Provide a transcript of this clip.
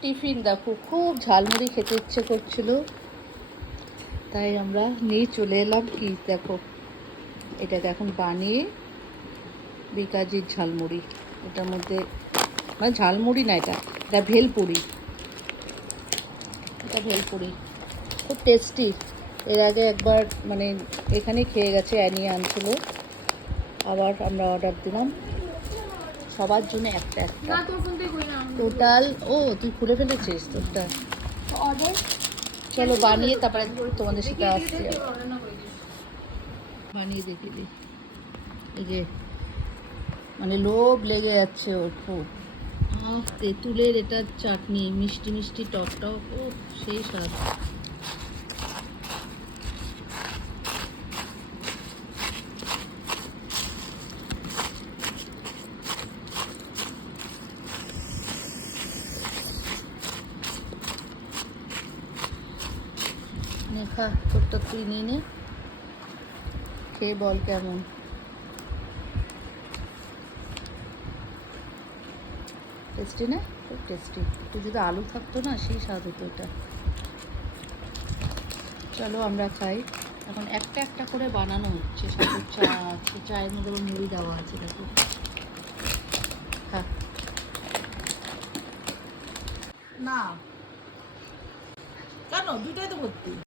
Tiffin দেখো, খুব ঝালমুড়ি খেতে ইচ্ছে করছিল, তাই আমরা নিয়ে চলে এলাম। কি দেখো, এটাকে এখন বানিয়ে বিকাজির ঝালমুড়ি, এটার মধ্যে মানে ঝালমুড়ি না, এটা এটা ভেলপুরি, এটা ভেলপুরি খুব টেস্টি। এর আগে একবার মানে এখানে খেয়ে গেছে, অ্যানি আনছিল, আবার আমরা অর্ডার দিলাম সবার জন্য একটা একটা টোটাল। ও তুই খুলে ফেলেছিস তোরটা? চলো বানিয়ে তারপরে তোমাদের সাথে আসছি, বানিয়ে দেখে দিই। এই যে মানে লোভ লেগে যাচ্ছে ওর খুব। তেঁতুলের এটা চাটনি, মিষ্টি মিষ্টি টক টক, ও সেই স্বাদ। খা তোরটা, তুই নিয়ে নে, খেয়ে বল কেমন। টেস্টি না? খুব টেস্টি। একটু যদি আলু থাকতো না, সেই স্বাদ হতো এটা। চলো আমরা খাই। এখন একটা একটা করে বানানো হচ্ছে, সাথে চা আছে, চায়ের মধ্যে মুড়ি দেওয়া আছে, দেখো। খা। না কেন, দুইটাই তো ভর্তি।